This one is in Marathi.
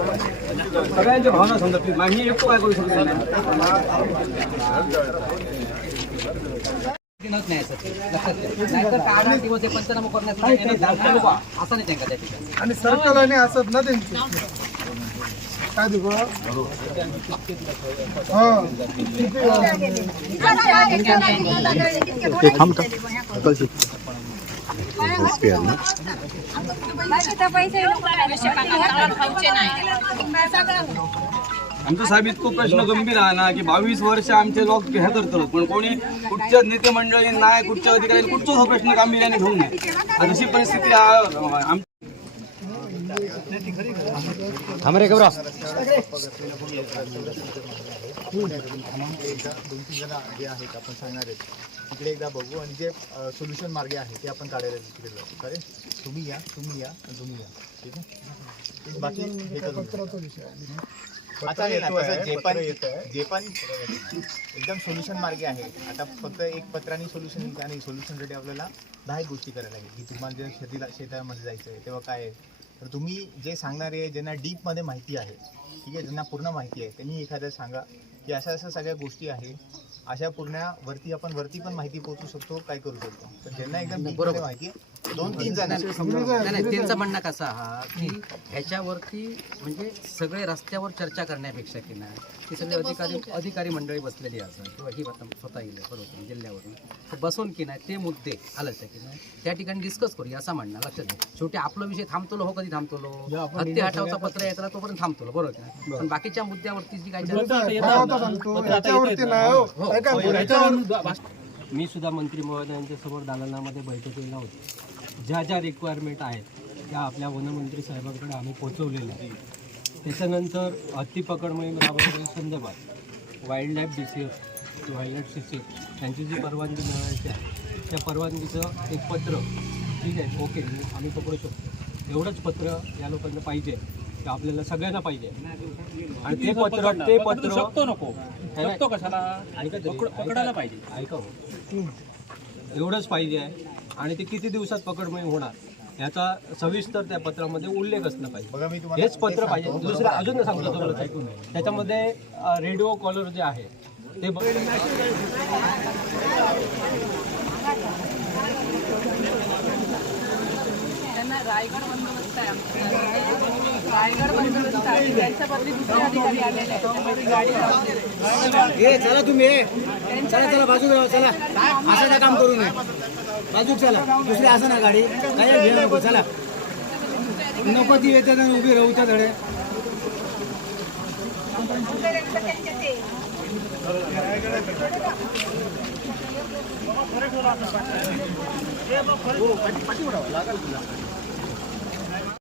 सगळ्यांच्या भावना समजा मी एकटो काय करू शकतो नाही दिनच नाही सर लक्षात घ्या नाहीतर काढा दिवस हे पंचनामा करण्यासाठी येणं जाणं नको. असं नाही त्यांना त्या ठिकाणी आणि सर्कल आणि असत ना त्यांची काय हा. आमचं साहेब इतकं प्रश्न गंभीर आहे ना की बावीस वर्ष आमचे लोक हे करतात पण कोणी कुठच्या नेते मंडळी नाही कुठच्या अधिकारी कुठचाच हा प्रश्न गांभीर्याने घेऊन नाही आणि अशी परिस्थिती आम एकदा दोन तीन जण जे आहेत आपण सांगणार आहेत तिकडे एकदा बघू आणि जे सोल्युशन मार्गे आहे ते आपण काढायला तिकडे जाऊ. चालेल? तुम्ही या तुम्ही या आणि तुम्ही या. ठीक आहे? बाकी हे करून. आता जे पण जे पण एकदम सोल्युशन मार्गे आहे. आता फक्त एक पत्राने सोल्युशन आणि सोल्युशनसाठी आपल्याला दहा गोष्टी करायला लागेल. की तुम्हाला जे शेतीला शेतामध्ये जायचं आहे तेव्हा काय आहे? तर तुम्ही जे सांगणारे ज्यांना डीपमध्ये माहिती आहे ठीक आहे ज्यांना पूर्ण माहिती आहे त्यांनी एखाद्या सांगा की अशा अशा सगळ्या गोष्टी आहे अशा पूर्ण वरती आपण वरती पण माहिती पोहोचू शकतो काय करू शकतो. पण ज्यांना एकदम मध्ये माहिती आहे दोन तीन जण त्यांचं म्हणणं कसं हा की ह्याच्यावरती म्हणजे सगळे रस्त्यावर चर्चा करण्यापेक्षा की नाही की सगळे अधिकारी अधिकारी मंडळी बसलेली असतात किंवा ही स्वतः येईल बरोबर जिल्ह्यावरून. तर बसून की नाही ते मुद्दे आलं की नाही त्या ठिकाणी डिस्कस करूया असं म्हणणं लक्षात घ्या शेवटी आपला विषय थांबतोलो हो कधी थांबतोलो? हत्ती हटावचा पत्र येतात तोपर्यंत थांबतोलो बरोबर की नाही? पण बाकीच्या मुद्द्यावरती जी काय चर्चा हा होता सांगतो याच्यावरती नाही हो. ना, याच्यावर मी सुद्धा मंत्री महोदयांच्या समोर दालनामध्ये बैठकीला होतो. ज्या ज्या रिक्वायरमेंट आहेत त्या आपल्या वनमंत्री साहेबांकडे आम्ही पोचवलेल्या आहेत. त्याच्यानंतर हत्ती पकड मोहीम राबवण्याच्या संदर्भात wild life D C F wild life C C F यांची जी परवानगी मिळवायची आहे त्या परवानगीचं एक पत्र ठीक आहे ओके आम्ही पकडू शकतो. एवढंच पत्र या लोकांना पाहिजे ते आपल्याला सगळ्यांना पाहिजे. आणि ते पत्र ते पत्र शकतो नको. शकतो कशाला? पकडायला पाहिजे. ऐका हो. एवढंच पाहिजे आहे. आणि ते किती दिवसात पकड मोहीम होणार याचा सविस्तर त्या पत्रामध्ये उल्लेख असला पाहिजे. बघा मी तुम्हाला हेच पत्र पाहिजे. दुसरं अजून सांगतो तुम्हाला. त्याच्यामध्ये रेडिओ कॉलर जे आहे ते ब- त्यांना रायगड बंदोबस्त आहे आमच्या रायगड बंदोबस्त आहे. त्यांच्या बदली दुसरे अधिकारी आलेले आहेत. त्यामुळे गाडी लावली. ए चला तुम्ही. चला चला बाजू राहा चला. असं काय काम करू नये बाजू चला. दुसरी असं ना गाडी. काय घेऊ नको चला. नको ती येते ना उभी राहू त्या धडे. लागेल तुला.